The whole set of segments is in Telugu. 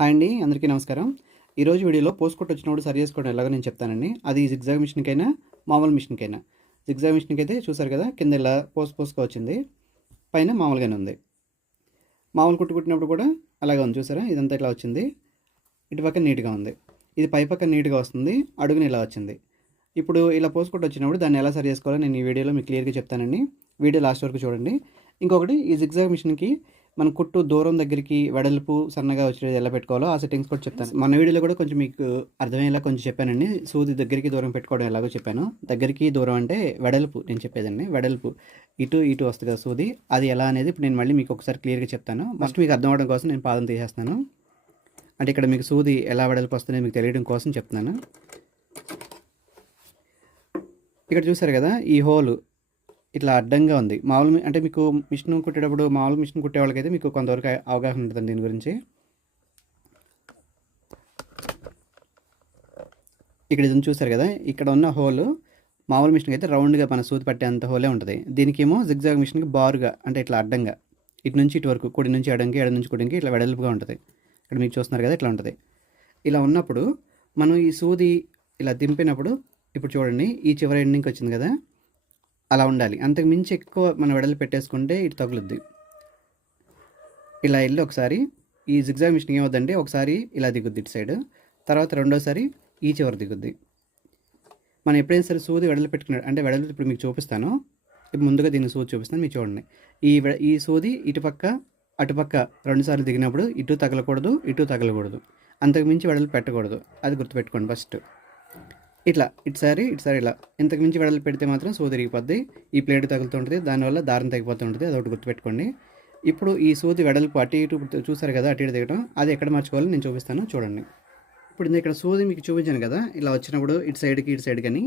హాయ్ అండి అందరికీ నమస్కారం. ఈరోజు వీడియోలో పోస్ట్ కోట్ వచ్చినప్పుడు సరి చేసుకోవడం ఎలాగో నేను చెప్తానండి. అది జిగ్జాగ్ మిషన్కైనా మామూలు మిషన్కైనా జిగ్జాగ్ మిషన్కి అయితే చూసారు కదా కింద ఇలా పోస్ట్ పోస్ట్గా వచ్చింది. పైన మామూలుగానే ఉంది. మామూలు కుట్టు కుట్టినప్పుడు కూడా అలాగే ఉంది చూసారా? ఇదంతా ఇట్లా వచ్చింది. ఇటు పక్క నీట్గా ఉంది. ఇది పై పక్క నీట్గా వస్తుంది అడుగుని ఇలా వచ్చింది. ఇప్పుడు ఇలా పోస్ట్ కొట్టు వచ్చినప్పుడు దాన్ని ఎలా సరి చేసుకోవాలో నేను ఈ వీడియోలో మీకు క్లియర్గా చెప్తానండి. వీడియో లాస్ట్ వరకు చూడండి. ఇంకొకటి ఈ జిగ్జాగ్ మిషన్కి మన కుట్టు దూరం దగ్గరికి వెడల్పు సన్నగా వచ్చేది ఎలా పెట్టుకోవాలో ఆ సెట్టింగ్స్ కూడా చెప్తాను. మన వీడియోలో కూడా కొంచెం మీకు అర్థమయ్యేలా కొంచెం చెప్పానండి. సూది దగ్గరికి దూరం పెట్టుకోవడం ఎలాగో చెప్పాను. దగ్గరికి దూరం అంటే వెడల్పు నేను చెప్పేదండి వెడల్పు. ఇటు ఇటు వస్తుంది కదా సూది. అది ఎలా అనేది ఇప్పుడు నేను మళ్ళీ మీకు ఒకసారి క్లియర్గా చెప్తాను. ఫస్ట్ మీకు అర్థం అవడం కోసం నేను పాదం తీసేస్తాను. అంటే ఇక్కడ మీకు సూది ఎలా వెడల్పు వస్తుందో మీకు తెలియడం కోసం చెప్తున్నాను. ఇక్కడ చూసారు కదా ఈ హోలు. ఇట్లా అడ్డంగా ఉంది. మామూలు అంటే మీకు మిషన్ కుట్టేటప్పుడు మామూలు మిషన్ కుట్టే వాళ్ళకైతే మీకు కొంతవరకు అవగాహన ఉంటుంది దీని గురించి. ఇక్కడ ఇది చూసారు కదా ఇక్కడ ఉన్న హోల్ మామూలు మిషన్కి అయితే రౌండ్గా మన సూది పట్టేంత హోలే ఉంటుంది. దీనికేమో జిగ్జాగ్ మిషన్కి బారుగా అంటే ఇట్లా అడ్డంగా ఇటు నుంచి ఇటు వరకు కుడి నుంచి ఎడంకి ఎడ నుంచి కుడికి ఇట్లా వెడల్పుగా ఉంటుంది. ఇక్కడ మీకు చూస్తున్నారు కదా ఇట్లా ఉంటుంది. ఇలా ఉన్నప్పుడు మనం ఈ సూది ఇలా దింపినప్పుడు ఇప్పుడు చూడండి ఈ చివరి ఎండింగ్కి వచ్చింది కదా అలా ఉండాలి. అంతకు మించి ఎక్కువ మనం వెడలు పెట్టేసుకుంటే ఇటు తగులుద్ది. ఇలా వెళ్ళి ఒకసారి ఈ జిగ్జాగ్ మిషన్ ఏమవుద్దంటే ఒకసారి ఇలా దిగుద్ది ఇటు సైడ్ తర్వాత రెండోసారి ఈ చివరి దిగుద్ది. మనం ఎప్పుడైనా సరే సూది వెడలు పెట్టుకున్నాడు అంటే వెడలు ఇప్పుడు మీకు చూపిస్తాను. ఇప్పుడు ముందుగా దీన్ని సూది చూపిస్తాను మీరు చూడండి. ఈ ఈ సూది ఇటుపక్క అటుపక్క రెండుసార్లు దిగినప్పుడు ఇటు తగలకూడదు ఇటు తగలకూడదు. అంతకు మించి వెడలు పెట్టకూడదు. అది గుర్తుపెట్టుకోండి ఫస్ట్. ఇట్లా ఇటుసారి ఇటుసారి ఇలా. ఇంతకు మించి వెడలు పెడితే మాత్రం సూది తిరిగిపోద్ది. ఈ ప్లేట్ తగులుతుంటుంది దానివల్ల దారం తగ్గిపోతుంటుంది అది ఒకటి గుర్తుపెట్టుకోండి. ఇప్పుడు ఈ సూది వెడల్పు అటు ఇటు చూసారు కదా అటు ఇటు దిగడం అది ఎక్కడ మార్చుకోవాలో నేను చూపిస్తాను చూడండి. ఇప్పుడు నేను ఇక్కడ సూది మీకు చూపించాను కదా ఇలా వచ్చినప్పుడు ఇటు సైడ్కి ఇటు సైడ్ కానీ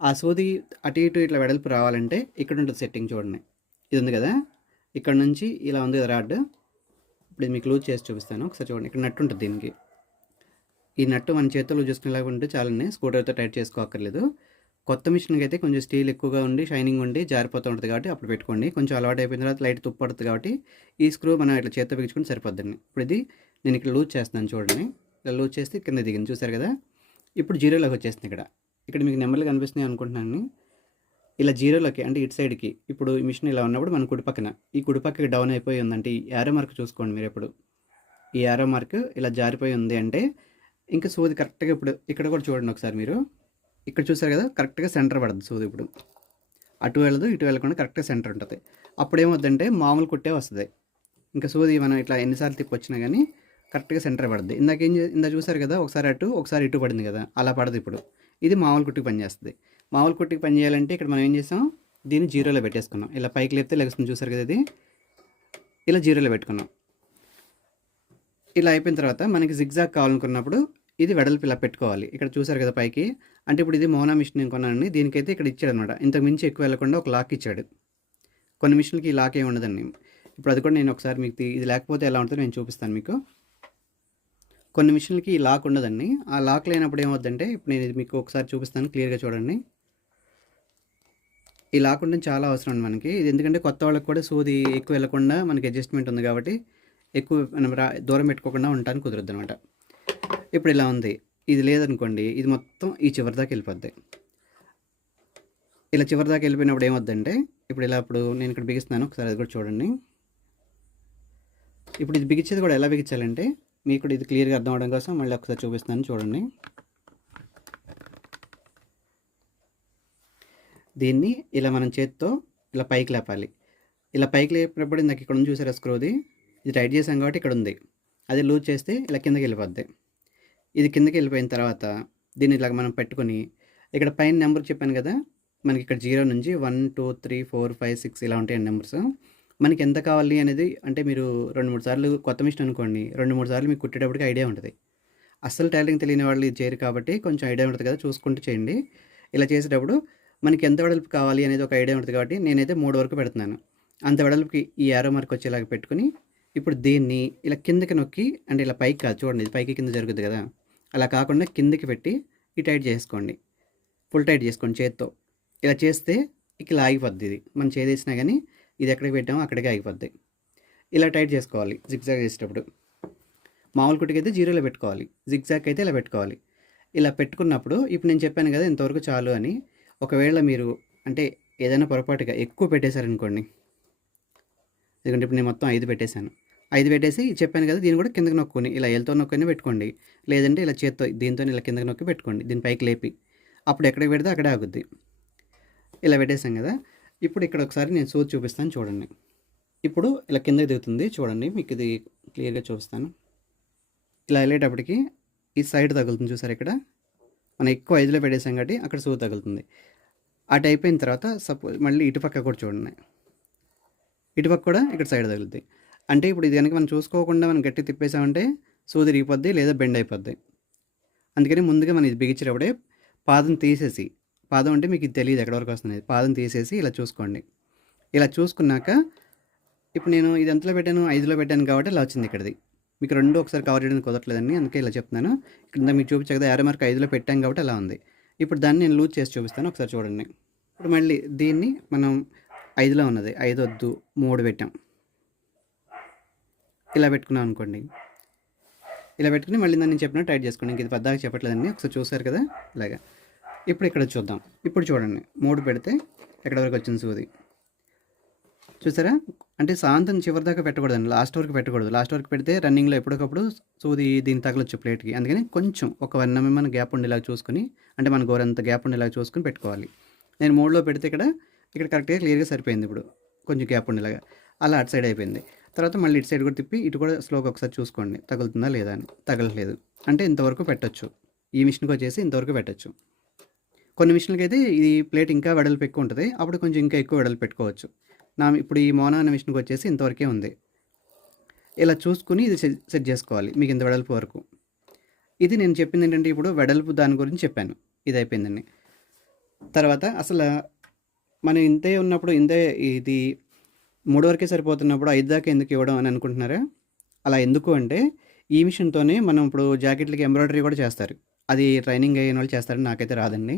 ఆ సూది అటు ఇటు ఇట్లా వెడల్పు రావాలంటే ఇక్కడ ఉంటుంది సెట్టింగ్ చూడండి. ఇది ఉంది కదా ఇక్కడ నుంచి ఇలా ఉంది కదా రాడ్. ఇప్పుడు మీకు లూజ్ చేసి చూపిస్తాను ఒకసారి చూడండి ఇక్కడ నట్టు ఉంటుంది దీనికి. ఈ నట్టు మన చేతుల్లో చూసుకునేలాగా ఉంటే చాలండి. స్కూటర్తో టైట్ చేసుకోక్కర్లేదు. కొత్త మిషన్కి అయితే కొంచెం స్టీల్ ఎక్కువగా ఉండి షైనింగ్ ఉండి జారిపోతూ ఉంటుంది కాబట్టి అప్పుడు పెట్టుకోండి. కొంచెం అలవాటు అయిపోయిన తర్వాత లైట్ తుప్పడుతుంది కాబట్టి ఈ స్క్రూ మనం ఇట్లా చేత్తో బిగించుకుని సరిపోద్దండి. ఇప్పుడు ఇది నేను ఇక్కడ లూజ్ చేస్తున్నాను చూడండి. ఇలా లూజ్ చేస్తే కింద దిగింది. చూసారు కదా? ఇప్పుడు జీరోలోకి వచ్చేస్తుంది ఇక్కడ. ఇక్కడ మీకు నెంబర్లు కనిపిస్తున్నాయి అనుకుంటున్నాను ఇలా జీరోలోకి అంటే ఇటు సైడ్కి ఇప్పుడు ఈ మిషన్ ఇలా ఉన్నప్పుడు మన కుడి పక్కన ఈ కుడి పక్కకి డౌన్ అయిపోయి ఉందంటే ఈ యారో మార్క్ చూసుకోండి మీరు ఎప్పుడు. ఈ యారో మార్క్ ఇలా జారిపోయి ఉంది అంటే ఇంకా సూది కరెక్ట్గా ఇప్పుడు ఇక్కడ కూడా చూడండి ఒకసారి మీరు. ఇక్కడ చూసారు కదా కరెక్ట్గా సెంటర్ పడుతుంది సూది ఇప్పుడు. అటు వెళ్ళదు ఇటు వెళ్ళకుండా కరెక్ట్గా సెంటర్ ఉంటుంది. అప్పుడు ఏమవుతుందంటే మామూలు కుట్టే వస్తుంది. ఇంకా సూది మనం ఇట్లా ఎన్నిసార్లు తిప్పొచ్చినా కానీ కరెక్ట్గా సెంటర్ పడుతుంది ఇందాక ఏం ఇందా చూసారు కదా ఒకసారి అటు ఒకసారి ఇటు పడింది కదా అలా పడదు ఇప్పుడు. ఇది మామూలు కుట్టికి పనిచేస్తుంది మామూలు కుట్టికి పని చేయాలంటే ఇక్కడ మనం ఏం చేసాం? దీన్ని జీరోలో పెట్టేసుకున్నాం. ఇలా పైకి లేపితే లెగుస్తుంది చూసారు కదా ఇది? ఇలా జీరోలో పెట్టుకున్నాం. ఇలా అయిపోయిన తర్వాత మనకి జిగ్జాగ్ కావాలనుకున్నప్పుడు ఇది వెడల్పు ఇలా పెట్టుకోవాలి. ఇక్కడ చూసారు కదా పైకి? అంటే ఇప్పుడు ఇది మోనా మిషన్ నేను కొన్నానండి దీనికైతే ఇక్కడ ఇచ్చాడు అనమాట ఇంతకు మించి ఎక్కువ వెళ్ళకుండా ఒక లాక్ ఇచ్చాడు. కొన్ని మిషన్లకి ఈ లాక్ ఏమి ఉండదండి. ఇప్పుడు అది కూడా నేను ఒకసారి మీకు ఇది లేకపోతే ఎలా ఉంటుందో నేను చూపిస్తాను మీకు. కొన్ని మిషన్లకి ఈ లాక్ ఉండదండి. ఆ లాక్ లేనప్పుడు ఏమవుద్దంటే ఇప్పుడు నేను ఇది మీకు ఒకసారి చూపిస్తాను క్లియర్గా చూడండి. ఈ లాక్ ఉండడం చాలా అవసరం అండి మనకి. ఇది ఎందుకంటే కొత్త వాళ్ళకి కూడా సూది ఎక్కువ వెళ్ళకుండా మనకి అడ్జస్ట్మెంట్ ఉంది కాబట్టి ఎక్కువ మనం రా దూరం పెట్టుకోకుండా ఉండటానికి కుదరద్దు అనమాట ఇప్పుడు ఇలా ఉంది. ఇది లేదనుకోండి ఇది మొత్తం ఈ చివరి దాకా వెళ్ళిపోద్ది. ఇలా చివరి దాకా వెళ్ళిపోయినప్పుడు ఏమొద్దంటే ఇప్పుడు ఇలా ఇప్పుడు నేను ఇక్కడ బిగిస్తున్నాను ఒకసారి అది కూడా చూడండి. ఇప్పుడు ఇది బిగించేది కూడా ఎలా బిగించాలంటే మీకు కూడా ఇది క్లియర్గా అర్థం అవడం కోసం మళ్ళీ ఒకసారి చూపిస్తున్నాను చూడండి. దీన్ని ఇలా మనం చేత్తో ఇలా పైకి లేపాలి. ఇలా పైకి లేపినప్పుడు నాకు ఇక్కడ ఉంది చూసారా స్క్రూది? ఇది టైట్ చేసాం కాబట్టి ఇక్కడ ఉంది. అది లూజ్ చేస్తే ఇలా కిందకి వెళ్ళిపోద్ది. ఇది కిందకి వెళ్ళిపోయిన తర్వాత దీన్ని ఇలాగ మనం పెట్టుకొని ఇక్కడ పైన నెంబర్ చెప్పాను కదా మనకి ఇక్కడ జీరో నుంచి one two three four five six ఇలా ఉంటాయి నెంబర్స్. మనకి ఎంత కావాలి అనేది అంటే మీరు రెండు మూడు సార్లు కొత్త మిషన్ అనుకోండి రెండు మూడు సార్లు మీకు కుట్టేటప్పటికి ఐడియా ఉంటుంది. అస్సలు టైలరింగ్ తెలియని వాళ్ళు ఇది చేయరు కాబట్టి కొంచెం ఐడియా ఉంటుంది కదా చూసుకుంటూ చేయండి. ఇలా చేసేటప్పుడు మనకి ఎంత వెడల్పు కావాలి అనేది ఒక ఐడియా ఉంటుంది కాబట్టి నేనైతే మూడు వరకు పెడుతున్నాను. అంత వెడల్పుకి ఈ యారో మార్క్ వచ్చేలాగా పెట్టుకుని ఇప్పుడు దీన్ని ఇలా కిందకి నొక్కి అంటే ఇలా పైకి కాదు చూడండి ఇది పైకి కింద జరుగుతుంది కదా. అలా కాకుండా కిందకి పెట్టి ఈ టైట్ చేసుకోండి. ఫుల్ టైట్ చేసుకోండి చేత్తో. ఇలా చేస్తే ఇలా ఆగిపోద్ది ఇది. మనం చేసేసినా కానీ ఇది ఎక్కడికి పెట్టామో అక్కడికి ఆగిపోద్ది. ఇలా టైట్ చేసుకోవాలి జిగ్జాగ్ చేసేటప్పుడు. మామూలు కుట్టుకి అయితే జీరోలో పెట్టుకోవాలి. జిగ్జాగ్ అయితే ఇలా పెట్టుకోవాలి. ఇలా పెట్టుకున్నప్పుడు ఇప్పుడు నేను చెప్పాను కదా ఇంతవరకు చాలు అని ఒకవేళ మీరు అంటే ఏదైనా పొరపాటుగా ఎక్కువ పెట్టేశారనుకోండి. ఎందుకంటే ఇప్పుడు నేను మొత్తం ఐదు పెట్టేశాను. ఐదు పెట్టేసి చెప్పాను కదా దీన్ని కూడా కిందకి నొక్కుని ఇలా ఎల్తో నొక్కుని పెట్టుకోండి. లేదంటే ఇలా చేత్తో దీంతో ఇలా కిందకి నొక్కి పెట్టుకోండి. దీని పైకి లేపి అప్పుడు ఎక్కడికి పెడితే అక్కడే ఆగుద్ది. ఇలా పెట్టేశాం కదా ఇప్పుడు ఇక్కడ ఒకసారి నేను సూది చూపిస్తాను చూడండి. ఇప్పుడు ఇలా కిందకి దిగుతుంది చూడండి మీకు ఇది క్లియర్గా చూపిస్తాను. ఇలా వెళ్ళేటప్పటికి ఈ సైడ్ తగులుతుంది చూసారు ఇక్కడ? మనం ఎక్కువ ఐదులో పెట్టేసాం కాబట్టి అక్కడ సూది తగులుతుంది. అటు అయిపోయిన తర్వాత సపోజ్ మళ్ళీ ఇటుపక్క కూడా చూడండి. ఇటుపక్క కూడా ఇక్కడ సైడ్ తగులుతుంది అంటే ఇప్పుడు ఇది కనుక మనం చూసుకోకుండా మనం గట్టి తిప్పేసామంటే సూది రిగిపోద్ది లేదా బెండ్ అయిపోద్ది. అందుకని ముందుగా మనం ఇది బిగించేటప్పుడే పాదం తీసేసి పాదం అంటే మీకు ఇది తెలియదు ఎక్కడ వరకు వస్తుంది పాదం తీసేసి ఇలా చూసుకోండి. ఇలా చూసుకున్నాక ఇప్పుడు నేను ఇది ఎంతలో పెట్టాను? ఐదులో పెట్టాను కాబట్టి ఇలా వచ్చింది ఇక్కడిది. మీకు రెండు ఒకసారి కవర్ చేయడానికి కుదరట్లేదండి అందుకే ఇలా చెప్తున్నాను. కింద మీకు చూపించే కదా యారో మార్క్ ఐదులో పెట్టాం కాబట్టి అలా ఉంది. ఇప్పుడు దాన్ని నేను లూజ్ చేసి చూపిస్తాను ఒకసారి చూడండి. ఇప్పుడు మళ్ళీ దీన్ని మనం ఐదులో ఉన్నది ఐదు వద్దు మూడు పెట్టాం. ఇలా పెట్టుకున్నాం అనుకోండి. ఇలా పెట్టుకుని మళ్ళీ నేను చెప్పినట్టు టైట్ చేసుకోండి. ఇంక ఇది పెద్దగా చెప్పట్లేదండి. ఒకసారి చూసారు కదా? ఇలాగా. ఇప్పుడు ఇక్కడ చూద్దాం. ఇప్పుడు చూడండి. మూడు పెడితే ఎక్కడ వరకు వచ్చింది సూది? చూసారా? అంటే సాయంత్రం చివరి దాకా పెట్టకూడదండి. లాస్ట్ వరకు పెట్టకూడదు. లాస్ట్ వరకు పెడితే రన్నింగ్లో ఎప్పటికప్పుడు సూది దీన్ని తగలొచ్చు ప్లేట్కి. అందుకని కొంచెం ఒక వన్ ఎంఎం మన గ్యాప్ ఉండేలాగా చూసుకుని అంటే మన గోరంత గ్యాప్ ఉండేలాగా చూసుకొని పెట్టుకోవాలి. నేను మూడులో పెడితే ఇక్కడ ఇక్కడ కరెక్ట్గా క్లియర్గా సరిపోయింది ఇప్పుడు. కొంచెం గ్యాప్ ఉండేలాగా. అలా అటు సైడ్ అయిపోయింది. తర్వాత మళ్ళీ ఇటు సైడ్ కూడా తిప్పి ఇటు కూడా స్లోగా ఒకసారి చూసుకోండి. తగులుతుందా లేదా అని. తగలట్లేదు. అంటే ఇంతవరకు పెట్టచ్చు. ఈ మిషన్కి వచ్చేసి ఇంతవరకు పెట్టొచ్చు. కొన్ని మిషన్లకి అయితే ఈ ప్లేట్ ఇంకా వెడల్పు ఎక్కువ ఉంటుంది. అప్పుడు కొంచెం ఇంకా ఎక్కువ వెడల్పు పెట్టుకోవచ్చు. నా ఇప్పుడు ఈ మోనా అనే మిషన్కి వచ్చేసి ఇంతవరకే ఉంది. ఇలా చూసుకుని ఇది సెట్ సెట్ చేసుకోవాలి. మీకు ఇంత వెడల్పు వరకు. ఇది నేను చెప్పింది ఏంటంటే ఇప్పుడు వెడల్పు దాని గురించి చెప్పాను. ఇది అయిపోయిందండి. తర్వాత అసలు మనం ఇంతే ఉన్నప్పుడు ఇంతే ఇది మూడు వరకే సరిపోతున్నప్పుడు ఐదు దాకా ఎందుకు ఇవ్వడం అని అనుకుంటున్నారా? అలా ఎందుకు అంటే ఈ మిషన్తోనే మనం ఇప్పుడు జాకెట్లకి ఎంబ్రాయిడరీ కూడా చేస్తారు. అది ట్రైనింగ్ అయిన వాళ్ళు చేస్తారు నాకైతే రాదండి.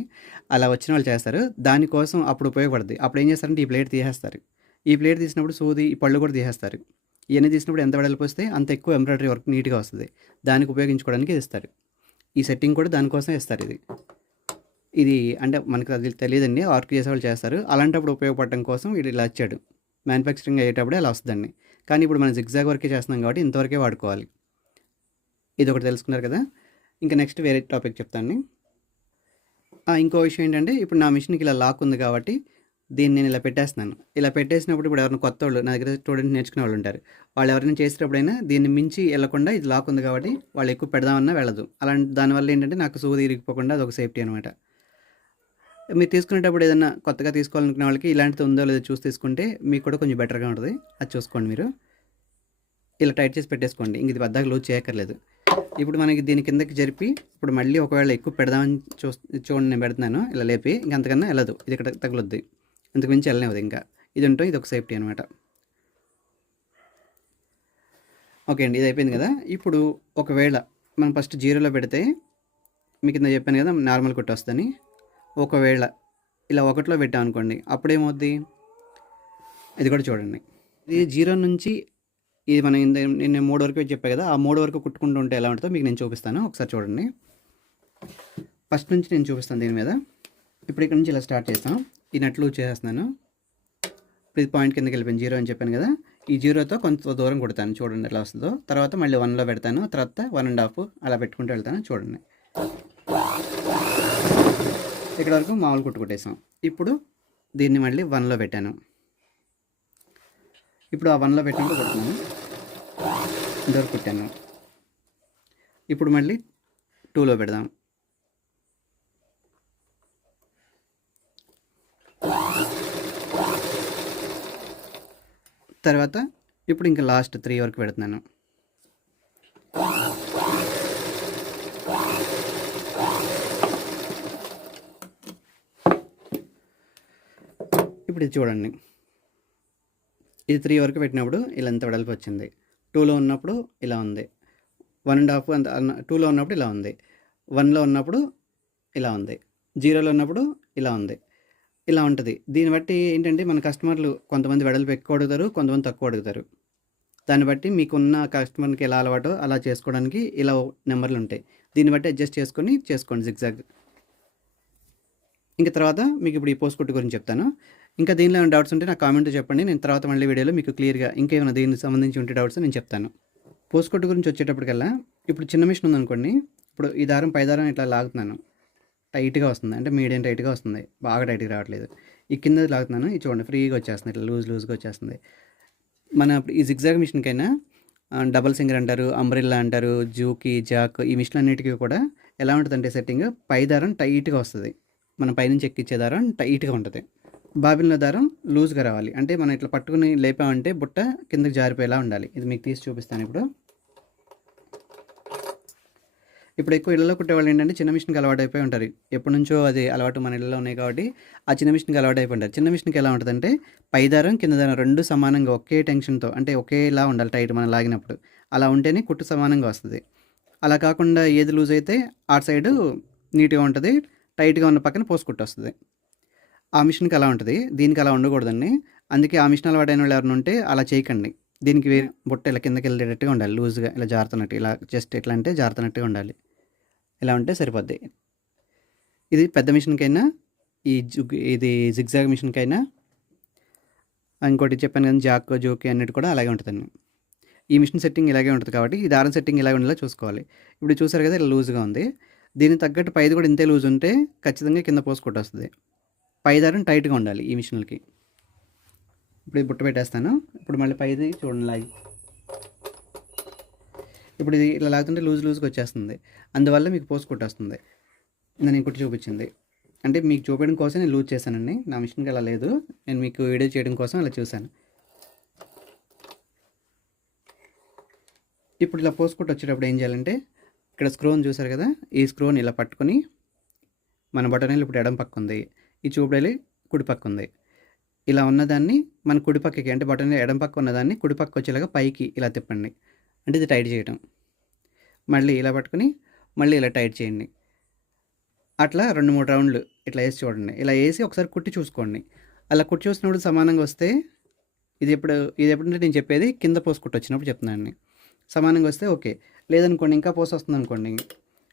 అలా వచ్చిన వాళ్ళు చేస్తారు. దానికోసం అప్పుడు ఉపయోగపడుతుంది అప్పుడు ఏం చేస్తారంటే ఈ ప్లేట్ తీసేస్తారు. ఈ ప్లేట్ తీసినప్పుడు సూది ఈ పళ్ళు కూడా తీసేస్తారు. ఇవన్నీ తీసినప్పుడు ఎంత వెడల్పు వస్తే అంత ఎక్కువ ఎంబ్రాయిడరీ వర్క్ నీట్గా వస్తుంది. దానికి ఉపయోగించుకోవడానికి ఇది ఇస్తారు. ఈ సెట్టింగ్ కూడా దానికోసం ఇస్తారు ఇది. ఇది అంటే మనకు అది తెలియదండి. వర్క్ చేసే వాళ్ళు చేస్తారు. అలాంటప్పుడు ఉపయోగపడటం కోసం ఇది ఇలా వచ్చాడు మ్యానుఫ్యాక్చరింగ్ అయ్యేటప్పుడే అలా వస్తుందండి. కానీ ఇప్పుడు మనం జిగ్జాగ్ వరకే చేస్తున్నాం కాబట్టి ఇంతవరకే వాడుకోవాలి. ఇది ఒకటి తెలుసుకున్నారు కదా. ఇంకా నెక్స్ట్ వేరే టాపిక్ చెప్తాను ఇంకో విషయం ఏంటంటే ఇప్పుడు నా మిషన్కి ఇలా లాక్ ఉంది కాబట్టి దీన్ని నేను ఇలా పెట్టేస్తున్నాను. ఇలా పెట్టేసినప్పుడు ఇప్పుడు ఎవరైనా కొత్త వాళ్ళు నా దగ్గర స్టూడెంట్ నేర్చుకునే వాళ్ళు ఉంటారు. వాళ్ళు ఎవరైనా చేసేటప్పుడైనా దీన్ని మించి వెళ్ళకుండా ఇది లాక్ ఉంది కాబట్టి వాళ్ళు ఎక్కువ పెడదామన్నా వెళ్ళదు. అలాంటి దానివల్ల ఏంటంటే నాకు సూది ఇరిగిపోకుండా అది ఒక సేఫ్టీ అనమాట మీరు తీసుకునేటప్పుడు ఏదైనా కొత్తగా తీసుకోవాలనుకునే వాళ్ళకి ఇలాంటిది ఉందో లేదో చూసి తీసుకుంటే మీకు కూడా కొంచెం బెటర్గా ఉంటుంది. అది చూసుకోండి మీరు. ఇలా టైట్ చేసి పెట్టేసుకోండి. ఇంక ఇది పెద్దగా లూజ్ చేయక్కర్లేదు. ఇప్పుడు మనకి దీని కిందకి జరిపి ఇప్పుడు మళ్ళీ ఒకవేళ ఎక్కువ పెడదామని చూ చూడండి నేను పెడుతున్నాను. ఇలా లేపి ఇంకంతకన్నా వెళ్ళదు. ఇది ఇక్కడ తగులుద్ది. ఇంతకు మించి వెళ్ళనివ్వదు ఇంకా. ఇది ఉంటుంది ఇది ఒక సేఫ్టీ అనమాట ఓకే అండి. ఇది అయిపోయింది కదా. ఇప్పుడు ఒకవేళ మనం ఫస్ట్ జీరోలో పెడితే మీకు కింద చెప్పాను కదా నార్మల్ కొట్టి వస్తుందని ఒకవేళ ఇలా ఒకటిలో పెట్టాం అనుకోండి అప్పుడేమవుద్ది? ఇది కూడా చూడండి. ఇది జీరో నుంచి ఇది మనం ఇంత నేను మూడు వరకు చెప్పా కదా ఆ మూడు వరకు కుట్టుకుంటూ ఉంటే ఎలా ఉంటుందో మీకు నేను చూపిస్తాను. ఒకసారి చూడండి. ఫస్ట్ నుంచి నేను చూపిస్తాను దీని మీద. ఇప్పుడు ఇక్కడ నుంచి ఇలా స్టార్ట్ చేస్తాం. ఈ నట్లు చేసేస్తున్నాను. ఇప్పుడు ఇది పాయింట్ కిందకి వెళ్ళిపోయింది జీరో అని చెప్పాను కదా. ఈ జీరోతో కొంత దూరం కొడతాను చూడండి ఎలా వస్తుందో. తర్వాత మళ్ళీ వన్లో పెడతాను. తర్వాత వన్ అండ్ హాఫ్ అలా పెట్టుకుంటూ వెళ్తాను చూడండి. ఇక్కడ వరకు మామూలు కుట్టుకుట్టేసాం ఇప్పుడు దీన్ని మళ్ళీ వన్లో పెట్టాను. ఇప్పుడు ఆ వన్లో పెట్టినప్పుడు కొడుతున్నాను. డోర్ కుట్టాను. ఇప్పుడు మళ్ళీ టూలో పెడదాం. తర్వాత ఇప్పుడు ఇంకా లాస్ట్ త్రీ వరకు పెడుతున్నాను. ఇప్పుడు ఇది చూడండి. ఇది త్రీ వరకు పెట్టినప్పుడు ఇలా ఎంత వెడల్పు వచ్చింది. టూలో ఉన్నప్పుడు ఇలా ఉంది. వన్ అండ్ హాఫ్ అంత టూలో ఉన్నప్పుడు ఇలా ఉంది. వన్లో ఉన్నప్పుడు ఇలా ఉంది. జీరోలో ఉన్నప్పుడు ఇలా ఉంది. ఇలా ఉంటుంది. దీన్ని బట్టి ఏంటంటే మన కస్టమర్లు కొంతమంది వెడల్పు ఎక్కువ అడుగుతారు కొంతమంది తక్కువ అడుగుతారు. దాన్ని బట్టి మీకున్న కస్టమర్కి ఎలా అలవాటో అలా చేసుకోవడానికి ఇలా నెంబర్లు ఉంటాయి. దీన్ని బట్టి అడ్జస్ట్ చేసుకొని చేసుకోండి జిగ్జాగ్ ఇంకా తర్వాత మీకు ఇప్పుడు ఈ పోస్ట్ కుట్టు గురించి చెప్తాను. ఇంకా దీనిలో ఏమైనా డౌట్స్ ఉంటే నాకు కామెంట్ చెప్పండి. నేను తర్వాత మళ్ళీ వీడియోలో మీకు క్లియర్గా ఇంకేమైనా దీనికి సంబంధించి ఉంటే డౌట్స్ నేను చెప్తాను. పోస్ట్ గురించి వచ్చేటప్పటికల్లా ఇప్పుడు చిన్న మిషన్ ఉందనుకోండి. ఇప్పుడు ఈ దారం పై దారం ఇట్లా లాగుతున్నాను. టైట్గా వస్తుంది. అంటే మీడియం టైట్గా వస్తుంది. బాగా టైట్గా రావట్లేదు. ఈ కింద లాగుతున్నాను. ఇది చూడండి ఫ్రీగా వచ్చేస్తుంది. ఇట్లా లూజ్ లూజ్గా వచ్చేస్తుంది. మన ఇప్పుడు ఈ జిగ్జాగ్ మిషన్కైనా డబల్ సింగర్ అంటారు అంబ్రిల్లా అంటారు జూకి జాక్ ఈ మిషన్ అన్నిటికీ కూడా ఎలా ఉంటుందంటే సెట్టింగ్ పై దారం టైట్గా వస్తుంది. మన పైనుంచి ఎక్కించే దారం టైట్గా ఉంటుంది. బాబిన్ల దారం లూజ్గా రావాలి. అంటే మనం ఇట్లా పట్టుకుని లేపామంటే బుట్ట కిందకి జారిపోయేలా ఉండాలి. ఇది మీకు తీసి చూపిస్తాను ఇప్పుడు. ఇప్పుడు ఎక్కువ ఇళ్ళలో కుట్టేవాళ్ళు ఏంటంటే చిన్న మిషన్కి అలవాటు అయిపోయి ఉంటారు. ఎప్పటి నుంచో అది అలవాటు మన ఇళ్ళలో ఉన్నాయి కాబట్టి ఆ చిన్న మిషన్కి అలవాటు అయిపోయి ఉంటారు. చిన్న మిషన్కి ఎలా ఉంటుందంటే పై దారం కింద దారం రెండు సమానంగా ఒకే టెన్షన్తో అంటే ఒకేలా ఉండాలి టైట్ మనం లాగినప్పుడు. అలా ఉంటేనే కుట్టు సమానంగా వస్తుంది. అలా కాకుండా ఏది లూజ్ అయితే ఆ సైడు నీట్గా ఉంటుంది టైట్గా ఉన్న పక్కన పోసుకుట్టు వస్తుంది. ఆ మిషన్కి అలా ఉంటుంది. దీనికి అలా ఉండకూడదండి. అందుకే ఆ మిషన్ అలవాటైన వాళ్ళు ఎవరైనా ఉంటే అలా చేయకండి. దీనికి వేరే బుట్ట ఇలా కిందకి వెళ్ళేటట్టుగా ఉండాలి. లూజ్గా ఇలా జారుతున్నట్టు ఇలా జస్ట్ ఎట్లా అంటే జారుతున్నట్టుగా ఉండాలి. ఇలా ఉంటే సరిపోద్ది. ఇది పెద్ద మిషన్కైనా ఈ జుగ్ ఇది జిగ్జాగ్ మిషన్కైనా ఇంకోటి చెప్పాను కదా జాక్ జోకి అన్నిటి కూడా అలాగే ఉంటుందండి. ఈ మిషన్ సెట్టింగ్ ఇలాగే ఉంటుంది కాబట్టి ఈ దారం సెట్టింగ్ ఇలాగే ఉండేలా చూసుకోవాలి. ఇప్పుడు చూసారు కదా ఇలా లూజ్గా ఉంది. దీనికి తగ్గట్టు పైది కూడా ఇంతే లూజ్ ఉంటే ఖచ్చితంగా కింద పోసుకుంటూ వస్తుంది. పై దారం టైట్గా ఉండాలి ఈ మిషన్లకి. ఇప్పుడు ఇది బుట్ట పెట్టేస్తాను. ఇప్పుడు మళ్ళీ పైది చూడండి లాగి ఇప్పుడు ఇది ఇలా లాగుతుంటే లూజ్ లూజ్గా వచ్చేస్తుంది. అందువల్ల మీకు పోసు కొట్టేస్తుంది. నేను ఇంకోటి చూపించింది. అంటే మీకు చూపించడం కోసం నేను లూజ్ చేశానండి. నా మిషన్కి అలా లేదు. నేను మీకు వీడియో చేయడం కోసం అలా చూశాను. ఇప్పుడు ఇలా పోసుకుంటూ వచ్చేటప్పుడు ఏం చేయాలంటే ఇక్కడ స్క్రోని చూసారు కదా? ఈ స్క్రోని ఇలా పట్టుకొని మన బటన్ ఇప్పుడు ఎడం పక్క ఉంది. ఈ చూపుడలి కుడిపక్క ఉంది ఇలా ఉన్నదాన్ని మన కుడిపక్కకి అంటే బటన్ ఎడం పక్క ఉన్నదాన్ని కుడిపక్క వచ్చేలాగా పైకి ఇలా తిప్పండి. అంటే ఇది టైట్ చేయడం మళ్ళీ ఇలా పట్టుకొని మళ్ళీ ఇలా టైట్ చేయండి. అట్లా రెండు మూడు రౌండ్లు ఇట్లా వేసి చూడండి. ఇలా వేసి ఒకసారి కుట్టి చూసుకోండి. అలా కుట్టి చూసినప్పుడు సమానంగా వస్తే ఇది ఎప్పుడు ఇది ఎప్పుడంటే నేను చెప్పేది కింద పోసు కుట్టి వచ్చినప్పుడు చెప్తున్నాను సమానంగా వస్తే ఓకే. లేదనుకోండి ఇంకా పోసి వస్తుంది అనుకోండి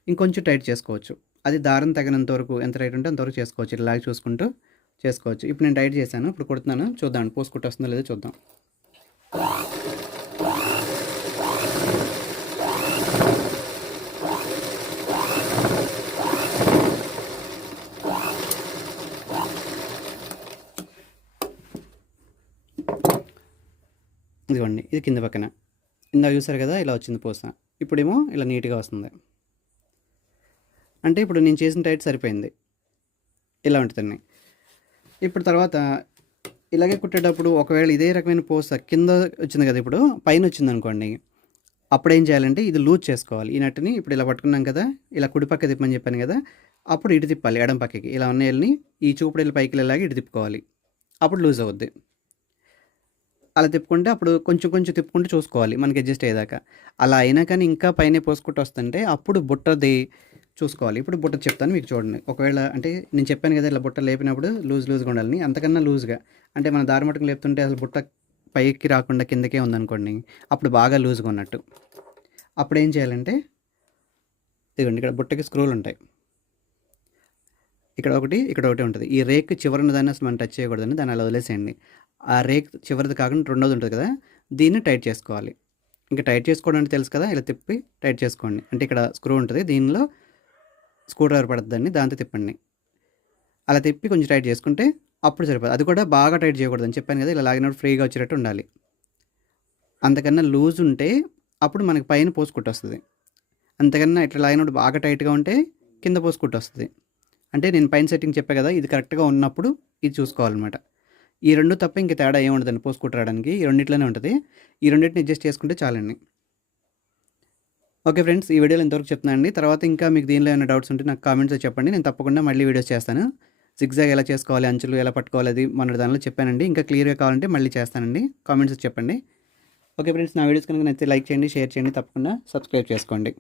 ఇంకొంచెం టైట్ చేసుకోవచ్చు. అది దారం తగినంత వరకు ఎంత టైట్ ఉంటే అంతవరకు చేసుకోవచ్చు. ఇలాగ చూసుకుంటూ చేసుకోవచ్చు. ఇప్పుడు నేను టైట్ చేశాను. ఇప్పుడు కుడుతున్నాను. చూద్దాం. పోసుకుంటూ వస్తుందో లేదో చూద్దాం. ఇదిగోండి. ఇది కింద పక్కన. ఇందాక చూసారు కదా? ఇలా వచ్చింది పూస. ఇప్పుడేమో ఇలా నీట్గా వస్తుంది. అంటే ఇప్పుడు నేను చేసిన టైట్ సరిపోయింది. ఇలా ఉంటుంది ఇప్పుడు తర్వాత ఇలాగే కుట్టేటప్పుడు ఒకవేళ ఇదే రకమైన పోస్ కింద వచ్చింది కదా ఇప్పుడు పైన వచ్చింది అనుకోండి అప్పుడు ఏం చేయాలంటే ఇది లూజ్ చేసుకోవాలి. ఈ నట్టుని ఇప్పుడు ఇలా పట్టుకున్నాం కదా ఇలా కుడిపక్క తిప్పని చెప్పాను కదా అప్పుడు ఇటు తిప్పాలి ఎడం పక్కకి. ఇలా ఉన్న వెళ్ళని ఈ చూపుడు పైకి వెళ్ళేలాగా ఇటు తిప్పుకోవాలి. అప్పుడు లూజ్ అవుద్ది. అలా తిప్పుకుంటే అప్పుడు కొంచెం కొంచెం తిప్పుకుంటూ చూసుకోవాలి మనకి అడ్జస్ట్ అయ్యేదాకా. అలా అయినా కానీ ఇంకా పైన పోసుకుంటూ వస్తుంటే అప్పుడు బుట్టది చూసుకోవాలి. ఇప్పుడు బుట్ట చెప్తాను మీకు చూడండి. ఒకవేళ అంటే నేను చెప్పాను కదా ఇలా బుట్ట లేపినప్పుడు లూజ్ లూజ్గా ఉండాలని అంతకన్నా లూజ్గా. అంటే మన దారి మట్టుకు లేపుతుంటే అసలు బుట్ట పైకి రాకుండా కిందకే ఉందనుకోండి అప్పుడు బాగా లూజ్గా ఉన్నట్టు. అప్పుడు ఏం చేయాలంటే ఇదిగోండి ఇక్కడ బుట్టకి స్క్రూలు ఉంటాయి. ఇక్కడ ఒకటి ఇక్కడ ఒకటి ఉంటుంది. ఈ రేక్ చివరిన దాన్ని అసలు మనం టచ్ చేయకూడదని దాన్ని అలా వదిలేసేయండి. ఆ రేక్ చివరిది కాకుండా రెండోది ఉంటుంది కదా దీన్ని టైట్ చేసుకోవాలి. ఇంకా టైట్ చేసుకోవడం అంటే తెలుసు కదా ఇలా తిప్పి టైట్ చేసుకోండి. అంటే ఇక్కడ స్క్రూ ఉంటుంది. దీనిలో స్క్రూ డ్రైవర్ పడుతుందండి దాంతో తిప్పండి. అలా తిప్పి కొంచెం టైట్ చేసుకుంటే అప్పుడు సరిపోతుంది అది కూడా బాగా టైట్ చేయకూడదని చెప్పాను కదా ఇలా లాగినప్పుడు ఫ్రీగా వచ్చేటట్టు ఉండాలి. అంతకన్నా లూజ్ ఉంటే అప్పుడు మనకి పైన పోసుకుంటూ వస్తుంది. అంతకన్నా ఇట్లా లాగినప్పుడు బాగా టైట్గా ఉంటే కింద పోసుకుంటూ వస్తుంది. అంటే నేను పైన సెట్టింగ్ చెప్పా కదా ఇది కరెక్ట్గా ఉన్నప్పుడు ఇది చూసుకోవాలన్నమాట. ఈ రెండు తప్ప ఇంక తేడా ఏముండదండి పోసుకుంటూ రావడానికి ఈ రెండిట్లోనే ఉంటుంది. ఈ రెండింటిని అడ్జస్ట్ చేసుకుంటే చాలండి. ఓకే ఫ్రెండ్స్ ఈ వీడియోలో ఇంతవరకు చెప్తున్నానండి తర్వాత ఇంకా మీకు దీనిలో ఏమైనా డౌట్స్ ఉంటే నాకు కామెంట్స్ చెప్పండి. నేను తప్పకుండా మళ్ళీ వీడియోస్ చేస్తాను. సిగ్జాగ్ ఎలా చేసుకోవాలి అంచులు ఎలా పట్టుకోవాలి అది మన దానిలో చెప్పానండి. ఇంకా క్లియర్గా కావాలంటే మళ్ళీ చేస్తానండి. కామెంట్స్ చెప్పండి. ఓకే ఫ్రెండ్స్ నా వీడియోస్ కనుక నచ్చితే లైక్ చేయండి షేర్ చేయండి తప్పకుండా సబ్స్క్రైబ్ చేసుకోండి.